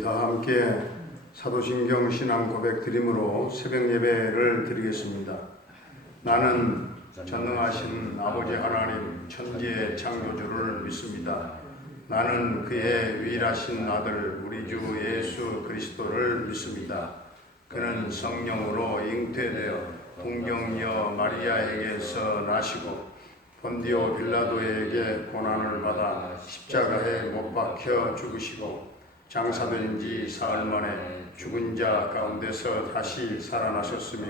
우리 다 함께 사도신경 신앙 고백 드림으로 새벽 예배를 드리겠습니다. 나는 전능하신 아버지 하나님 천지의 창조주를 믿습니다. 나는 그의 유일하신 아들 우리 주 예수 그리스도를 믿습니다. 그는 성령으로 잉태되어 동정녀 마리아에게서 나시고 본디오 빌라도에게 고난을 받아 십자가에 못 박혀 죽으시고 장사된 지 사흘 만에 죽은 자 가운데서 다시 살아나셨으며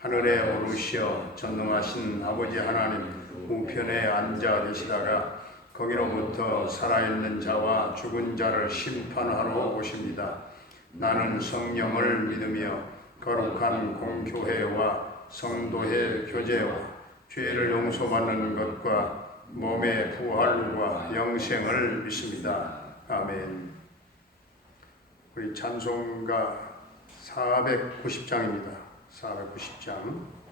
하늘에 오르시어 전능하신 아버지 하나님 우편에 앉아 계시다가 거기로부터 살아있는 자와 죽은 자를 심판하러 오십니다. 나는 성령을 믿으며 거룩한 공교회와 성도의 교제와 죄를 용서받는 것과 몸의 부활과 영생을 믿습니다. 아멘. 우리 찬송가 490장입니다. 490장.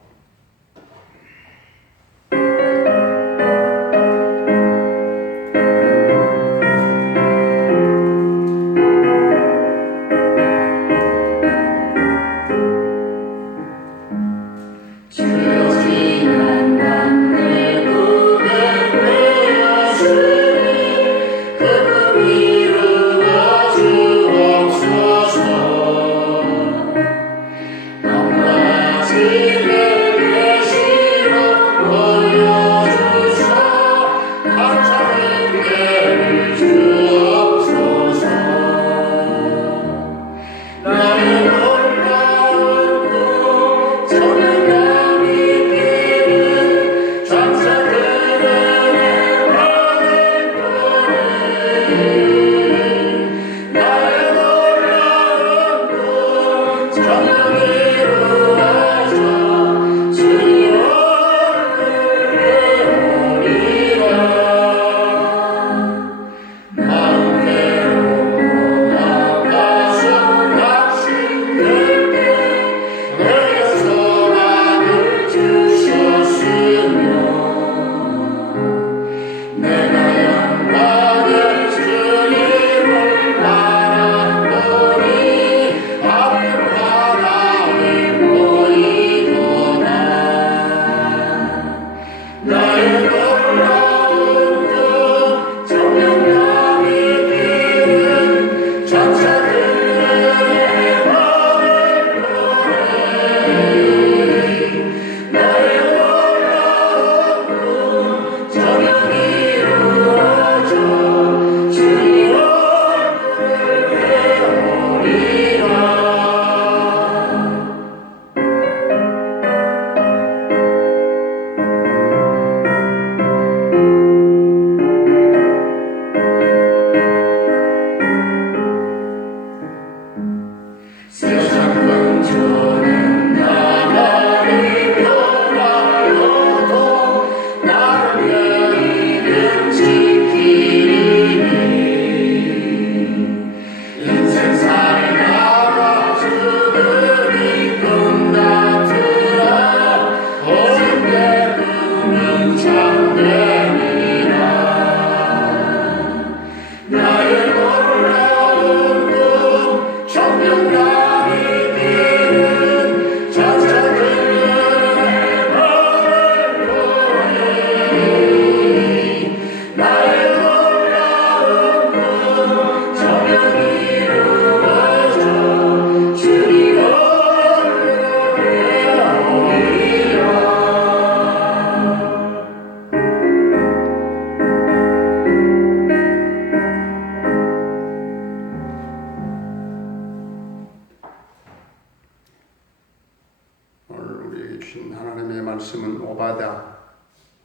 하나님의 말씀은 오바다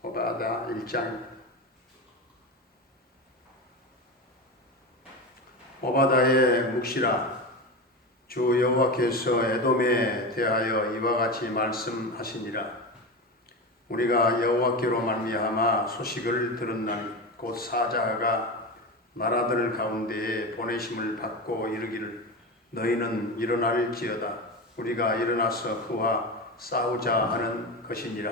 1장. 오바다의 묵시라. 주 여호와께서 에돔에 대하여 이와 같이 말씀하시니라. 우리가 여호와께로 말미암아 소식을 들었나니 곧 사자가 나라들 가운데에 보내심을 받고 이르기를 너희는 일어날지어다. 우리가 일어나서 그와 싸우자 하는 것이니라.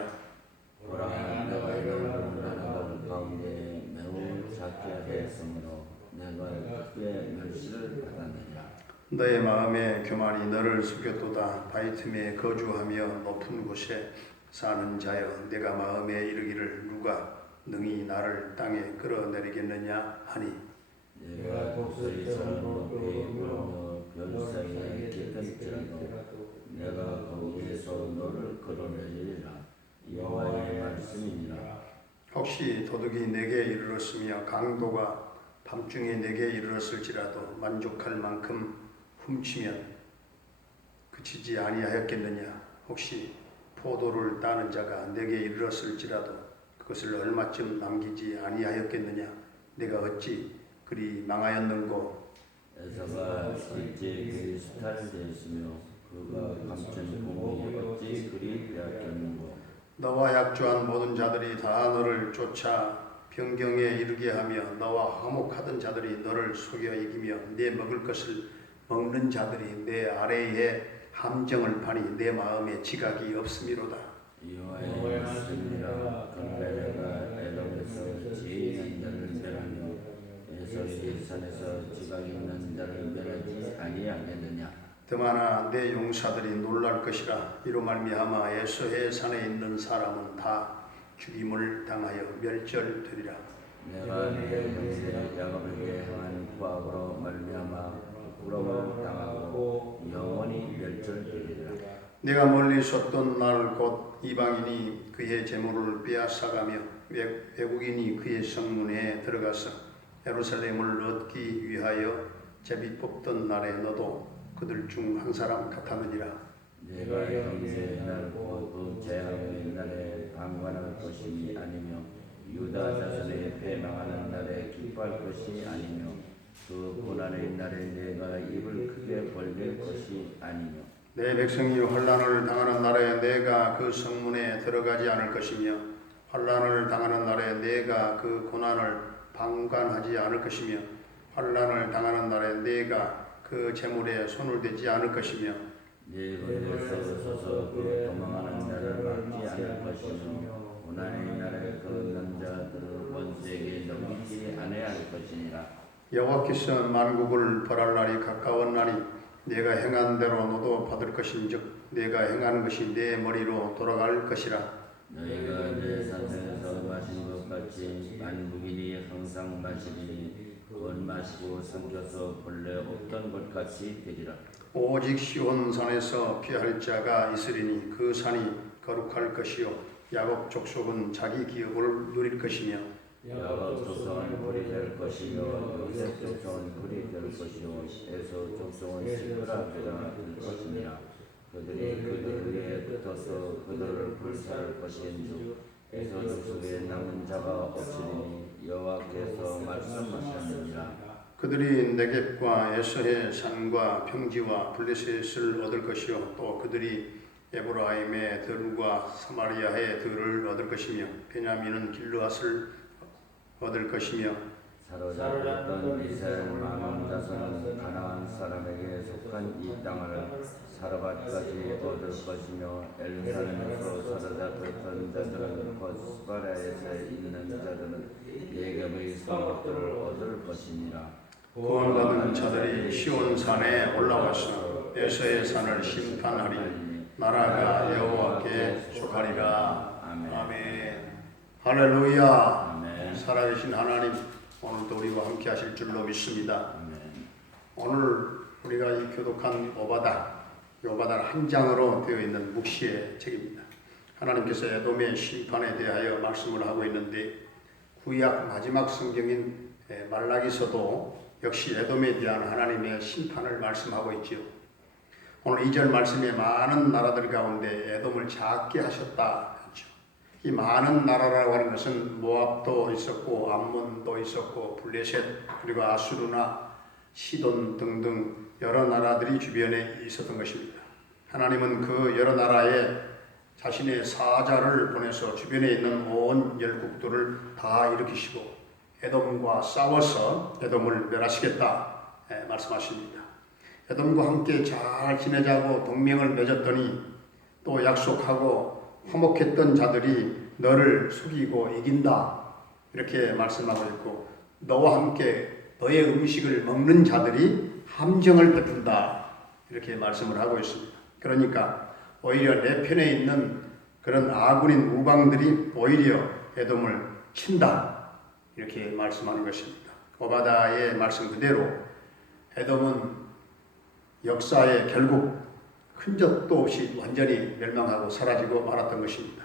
오라 너희를 분란하던 가운데 매우 작게 하였으므로 내가 그의 멸시를 받았느니라. 너의 마음의 교만이 너를 속였도다. 바위 틈에 거주하며 높은 곳에 사는 자여, 내가 마음에 이르기를 누가 능히 나를 땅에 끌어내리겠느냐 하니, 내가 독서에서 높이 오르며 별 사이에 깃들지라도 내가 거기에서 너를 끌어내리리라. 여호와의 말씀이니라. 혹시 도둑이 내게 이르렀으며 강도가 밤중에 내게 이르렀을지라도 만족할 만큼 훔치면 그치지 아니하였겠느냐. 혹시 포도를 따는 자가 내게 이르렀을지라도 그것을 얼마쯤 남기지 아니하였겠느냐. 내가 어찌 그리 망하였는고. 에서가 실제 그리 수탈되었으며 그가 감춘 공이 어찌 그리 빼앗겼는고. 너와 약조한 모든 자들이 다 너를 쫓아 변경에 이르게 하며 너와 화목하던 자들이 너를 속여 이기며 내 먹을 것을 먹는 자들이 내 아래에 함정을 파니 내 마음에 지각이 없음이로다. 여호와의 말씀이라. 그날에 내가 에돔에서 지혜 있는 자를 멸하며 에서의 산에서 지각 있는 자를 멸하지 아니하겠느냐. 드마나 내 용사들이 놀랄 것이라. 이로 말미암아 에서의 산에 있는 사람은 다 죽임을 당하여 멸절되리라. 내가 내 형제 야곱에게 행한 구악으로 말미암아 부끄러움을 당하고 영원히 멸절되리라. 내가 멀리 섰던 날 곧 이방인이 그의 재물을 빼앗아가며 외국인이 그의 성문에 들어가서 예루살렘을 얻기 위하여 제비 뽑던 날에 너도 그들 중 한 사람 같았느니라. 내가 형제 날고 그 재앙의 날에 방관할 것이 아니며 유다 자손의 패망하는 날에 기뻐할 것이 아니며 그 고난의 날에 내가 입을 크게 벌릴 것이 아니며 내 백성이 환난을 당하는 날에 내가 그 성문에 들어가지 않을 것이며 환난을 당하는 날에 내가 그 고난을 방관하지 않을 것이며 환난을 당하는 날에 내가 그 재물에 손을 대지 않을 것이며 네 거기에서 서서 그 도망하는 날을 막지 않을 것이며 고난의 날에 그 남자들을 원수에게 넘기지 아니할 것이니라. 여호와께서 만국을 벌할 날이 가까웠나니 내가 행한 대로 너도 받을 것인즉 내가 행하는 것이 내 머리로 돌아갈 것이라. 너희가 내 산에서 마신 것 같이 만국인이 항상 마시리니 그건 마시고 삼켜서 본래 없던 것 같이 되리라. 오직 시온 산에서 피할 자가 있으리니 그 산이 거룩할 것이요 야곱 족속은 자기 기업을 누릴 것이며 야곱 족속은 불이 될 것이며 요셉 족속은 불이 될 것이요 에서 족속은 시끄러기가 될 것이니라. 그들이 그들 위에 붙어서 그들을 불살할 것인즉 에서 족속에 남은 자가 없으리니 여호와께서 말씀하셨느니라. 그들이 네겝과 에서의 산과 평지와 블레셋을 얻을 것이요 또 그들이 에브라임의 들과 사마리아의 들을 얻을 것이며 베냐민은 길르앗을 얻을 것이며 사로잡혔던 이스라엘 만원 자손은 가나안 사람에게 속한 이 땅을 사르밧까지 얻을 것이며 엘사렘에서 사로잡혔던 자들은 곧 스바랴에서 있는 자들은 예굽의 성읍들을 얻을 것이니라. 구원받은 자들이 시온산에 올라와서 에서의 산을 심판하리. 나라가 여호와께 속하리라. 아멘. 할렐루야. 아멘. 살아계신 하나님, 오늘도 우리와 함께 하실 줄로 믿습니다. 아멘. 오늘 우리가 이 교독한 요바단 한 장으로 되어 있는 묵시의 책입니다. 하나님께서 에돔의 심판에 대하여 말씀을 하고 있는데 구약 마지막 성경인 말라기서도 역시 에돔에 대한 하나님의 심판을 말씀하고 있지요. 오늘 2절 말씀에 많은 나라들 가운데 에돔을 작게 하셨다 했죠. 이 많은 나라라고 하는 것은 모압도 있었고 암몬도 있었고 블레셋 그리고 아수르나 시돈 등등 여러 나라들이 주변에 있었던 것입니다. 하나님은 그 여러 나라에 자신의 사자를 보내서 주변에 있는 온 열국들을 다 일으키시고 에돔과 싸워서 에돔을 멸하시겠다 말씀하십니다. 에돔과 함께 잘 지내자고 동맹을 맺었더니 또 약속하고 화목했던 자들이 너를 속이고 이긴다 이렇게 말씀하고 있고 너와 함께 너의 음식을 먹는 자들이 함정을 베푼다. 이렇게 말씀을 하고 있습니다. 그러니까 오히려 내 편에 있는 그런 아군인 우방들이 오히려 에돔을 친다. 이렇게 말씀하는 것입니다. 오바다의 말씀 그대로 에돔은 역사에 결국 흔적도 없이 완전히 멸망하고 사라지고 말았던 것입니다.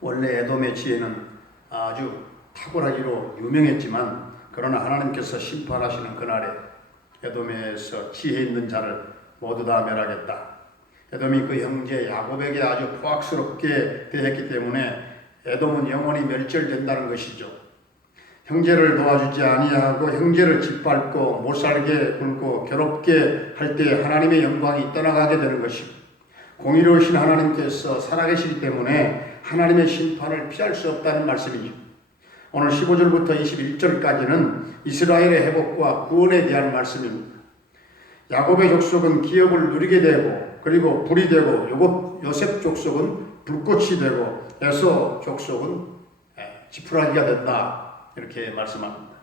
원래 에돔의 지혜는 아주 탁월하기로 유명했지만 그러나 하나님께서 심판하시는 그날에 에돔에서 지혜 있는 자를 모두 다 멸하겠다. 에돔이 그 형제 야곱에게 아주 포악스럽게 대했기 때문에 에돔은 영원히 멸절된다는 것이죠. 형제를 도와주지 아니하고 형제를 짓밟고 못살게 굴고 괴롭게 할 때 하나님의 영광이 떠나가게 되는 것이고, 공의로우신 하나님께서 살아계시기 때문에 하나님의 심판을 피할 수 없다는 말씀이죠. 오늘 15절부터 21절까지는 이스라엘의 회복과 구원에 대한 말씀입니다. 야곱의 족속은 기업을 누리게 되고 그리고 불이 되고 요셉 족속은 불꽃이 되고 에서 족속은 지푸라기가 된다. 이렇게 말씀합니다.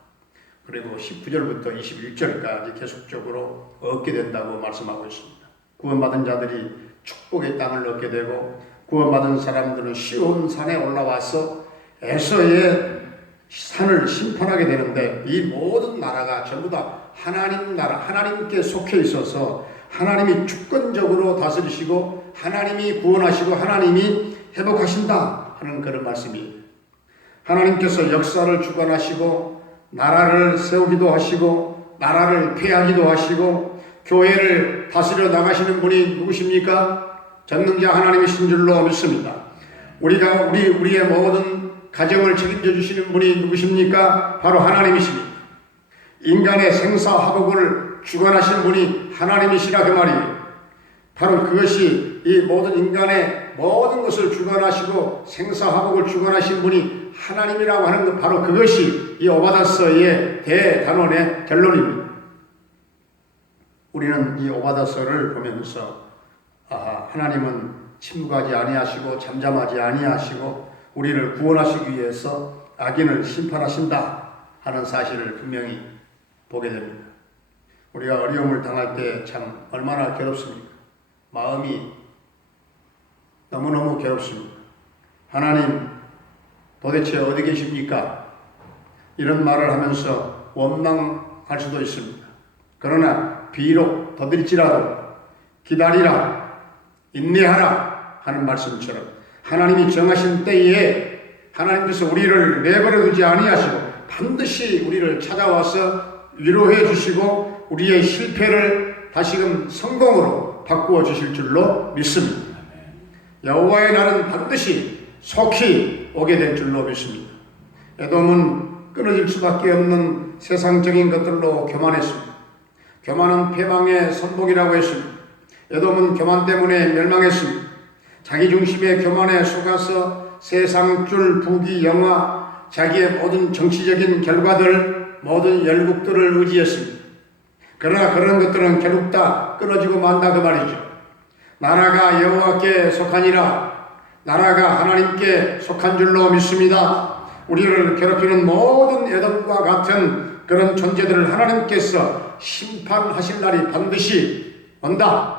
그리고 19절부터 21절까지 계속적으로 얻게 된다고 말씀하고 있습니다. 구원받은 자들이 축복의 땅을 얻게 되고 구원받은 사람들은 시온 산에 올라와서 에서의 산을 심판하게 되는데 이 모든 나라가 전부 다 하나님 나라, 하나님께 속해 있어서 하나님이 주권적으로 다스리시고 하나님이 구원하시고 하나님이 회복하신다 하는 그런 말씀이에요. 하나님께서 역사를 주관하시고 나라를 세우기도 하시고 나라를 폐하기도 하시고 교회를 다스려 나가시는 분이 누구십니까? 전능자 하나님이신 줄로 믿습니다. 우리의 모든 가정을 책임져 주시는 분이 누구십니까? 바로 하나님이십니다. 인간의 생사화복을 주관하시는 분이 하나님이시라 그 말이에요. 바로 그것이 이 모든 인간의 모든 것을 주관하시고 생사화복을 주관하신 분이 하나님이라고 하는 것, 바로 그것이 이 오바다서의 대단원의 결론입니다. 우리는 이 오바다서를 보면서 하나님은 침묵하지 아니하시고 잠잠하지 아니하시고 우리를 구원하시기 위해서 악인을 심판하신다 하는 사실을 분명히 보게 됩니다. 우리가 어려움을 당할 때 참 얼마나 괴롭습니까? 마음이 너무너무 괴롭습니다. 하나님 도대체 어디 계십니까? 이런 말을 하면서 원망할 수도 있습니다. 그러나 비록 더딜지라도 기다리라, 인내하라 하는 말씀처럼 하나님이 정하신 때에 하나님께서 우리를 내버려 두지 아니하시고 반드시 우리를 찾아와서 위로해 주시고 우리의 실패를 다시금 성공으로 바꾸어 주실 줄로 믿습니다. 여호와의 날은 반드시 속히 오게 될 줄로 믿습니다. 에돔은 끊어질 수밖에 없는 세상적인 것들로 교만했습니다. 교만은 패망의 선복이라고 했습니다. 에돔은 교만 때문에 멸망했습니다. 자기 중심의 교만에 속아서 세상줄, 부귀, 영화, 자기의 모든 정치적인 결과들, 모든 열국들을 의지했습니다. 그러나 그런 것들은 결국 다 끊어지고 만다 그 말이죠. 나라가 여호와께 속하니라, 나라가 하나님께 속한 줄로 믿습니다. 우리를 괴롭히는 모든 에돔과 같은 그런 존재들을 하나님께서 심판하실 날이 반드시 온다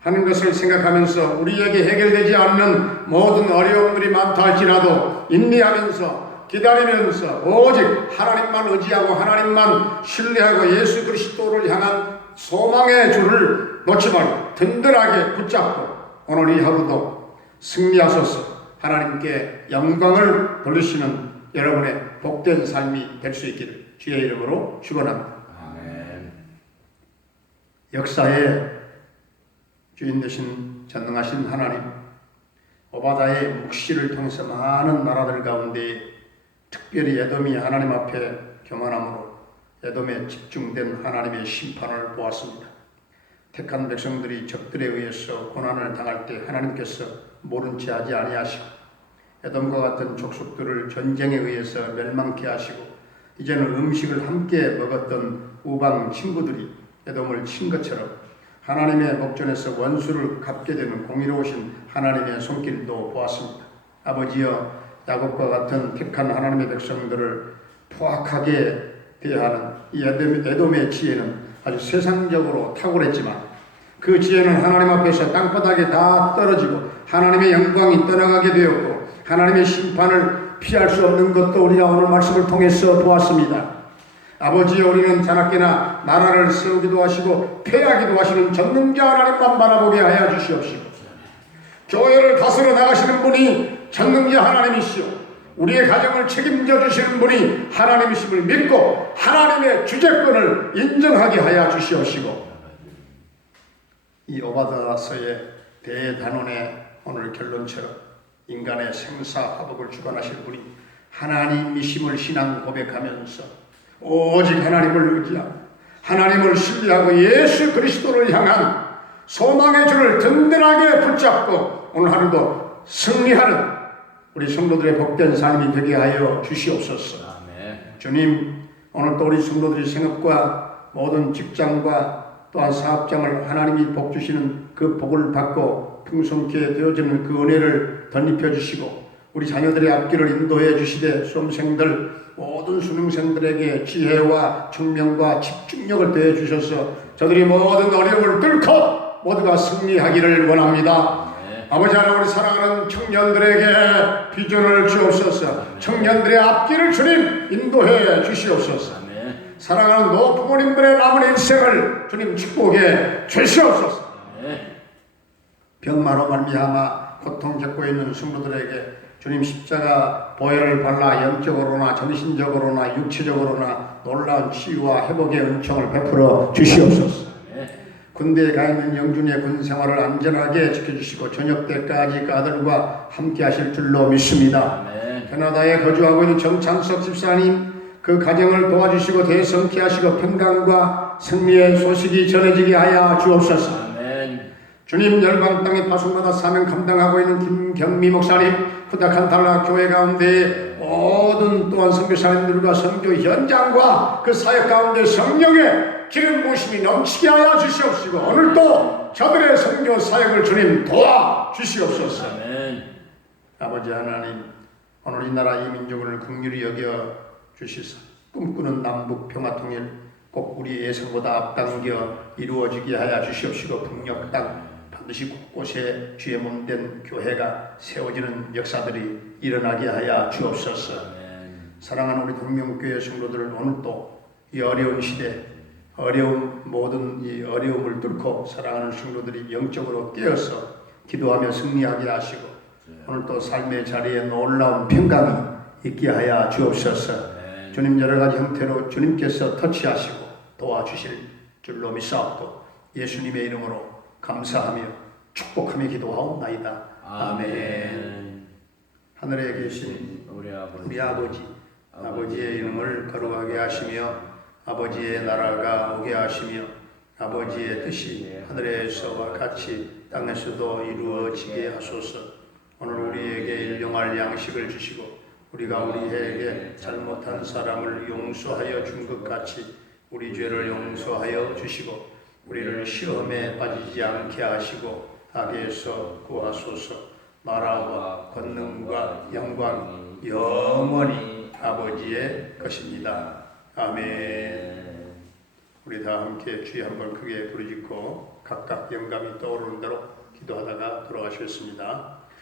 하는 것을 생각하면서 우리에게 해결되지 않는 모든 어려움들이 많다 할지라도 인내하면서 기다리면서 오직 하나님만 의지하고 하나님만 신뢰하고 예수 그리스도를 향한 소망의 줄을 놓지 말고 든든하게 붙잡고 오늘 이 하루도 승리하소서. 하나님께 영광을 돌리시는 여러분의 복된 삶이 될 수 있기를 주의 이름으로 축원합니다. 아멘. 역사의 주인 되신 전능하신 하나님, 오바다의 묵시를 통해서 많은 나라들 가운데 특별히 에돔이 하나님 앞에 교만함으로 에돔에 집중된 하나님의 심판을 보았습니다. 택한 백성들이 적들에 의해서 고난을 당할 때 하나님께서 모른 채 하지 아니하시고 에돔과 같은 족속들을 전쟁에 의해서 멸망케 하시고 이제는 음식을 함께 먹었던 우방 친구들이 에돔을 친 것처럼 하나님의 목전에서 원수를 갚게 되는 공의로우신 하나님의 손길도 보았습니다. 아버지여, 야곱과 같은 택한 하나님의 백성들을 포악하게 대하는 이 에돔의 지혜는 아주 세상적으로 탁월했지만 그 지혜는 하나님 앞에서 땅바닥에 다 떨어지고 하나님의 영광이 떠나가게 되었고 하나님의 심판을 피할 수 없는 것도 우리가 오늘 말씀을 통해서 보았습니다. 아버지, 우리는 자나깨나 나라를 세우기도 하시고 패하기도 하시는 전능자 하나님만 바라보게 하여 주시옵시고 교회를 다스려 나가시는 분이 전능자 하나님이시오 우리의 가정을 책임져 주시는 분이 하나님이심을 믿고 하나님의 주재권을 인정하게 하여 주시옵시고 이 오바다서의 대단원의 오늘 결론처럼 인간의 생사화복을 주관하실 분이 하나님이심을 신앙 고백하면서 오직 하나님을 의지하고 하나님을 신뢰하고 예수 그리스도를 향한 소망의 줄을 든든하게 붙잡고 오늘 하루도 승리하는 우리 성도들의 복된 삶이 되게 하여 주시옵소서. 아멘. 주님, 오늘 또 우리 성도들의 생업과 모든 직장과 또한 사업장을 하나님이 복 주시는 그 복을 받고 풍성케 되어지는 그 은혜를 덧입혀 주시고 우리 자녀들의 앞길을 인도해 주시되 수험생들 모든 수능생들에게 지혜와 청명과 집중력을 더해 주셔서 저들이 모든 어려움을 뚫고 모두가 승리하기를 원합니다. 아버지 하나님, 우리 사랑하는 청년들에게 비전을 주옵소서. 청년들의 앞길을 주님 인도해 주시옵소서. 사랑하는 노부모님들의 남은 인생을 주님 축복해 주시옵소서. 병마로 말미암아 고통 겪고 있는 성도들에게 주님 십자가 보혈을 발라 영적으로나 정신적으로나 육체적으로나 놀라운 치유와 회복의 은총을 베풀어 주시옵소서. 군대에 가 있는 영준의 군 생활을 안전하게 지켜주시고 저녁 때까지 그 아들과 함께 하실 줄로 믿습니다. 캐나다에 거주하고 있는 정창석 집사님 그 가정을 도와주시고 대성케 하시고 평강과 승리의 소식이 전해지게 하여 주옵소서. 주님, 열방 땅에 파송받아 사명 감당하고 있는 김경미 목사님 후다칸탈라 교회 가운데 모든 또한 선교사님들과 선교 현장과 그 사역 가운데 성령의 기름 부으심이 넘치게 하여 주시옵시고 오늘도 저들의 선교 사역을 주님 도와 주시옵소서. 아버지 하나님, 오늘 이 나라 이 민족을 긍휼히 여겨 주시사 꿈꾸는 남북 평화통일 꼭 우리의 예상보다 앞당겨 이루어지게 하여 주시옵시고 북녘 땅 반드시 곳곳에 주의 몸된 교회가 세워지는 역사들이 일어나게 하여 주옵소서. 사랑하는 우리 동명교회 성도들을 오늘도 이 어려운 시대 어려운 모든 이 어려움을 뚫고 사랑하는 성도들이 영적으로 깨어서 기도하며 승리하게 하시고 오늘도 삶의 자리에 놀라운 평강이 있게 하여 주옵소서. 주님, 여러 가지 형태로 주님께서 터치하시고 도와주실 줄로 믿사옵고 예수님의 이름으로 감사하며 축복하며 기도하옵나이다. 아멘. 하늘에 계신 우리 아버지의 이름을 거룩하게 하시며 아버지의 나라가 오게 하시며 아버지의 뜻이 하늘에서와 같이 땅에서도 이루어지게 하소서. 오늘 우리에게 일용할 양식을 주시고 우리가 우리에게 잘못한 사람을 용서하여 준 것 같이 우리 죄를 용서하여 주시고 우리를 시험에 빠지지 않게 하시고 악에서 구하소서. 나라와 권능과 영광 영원히 아버지의 것입니다. 아멘. 우리 다 함께 주여 한번 크게 부르짖고 각각 영감이 떠오르는 대로 기도하다가 돌아가시겠습니다.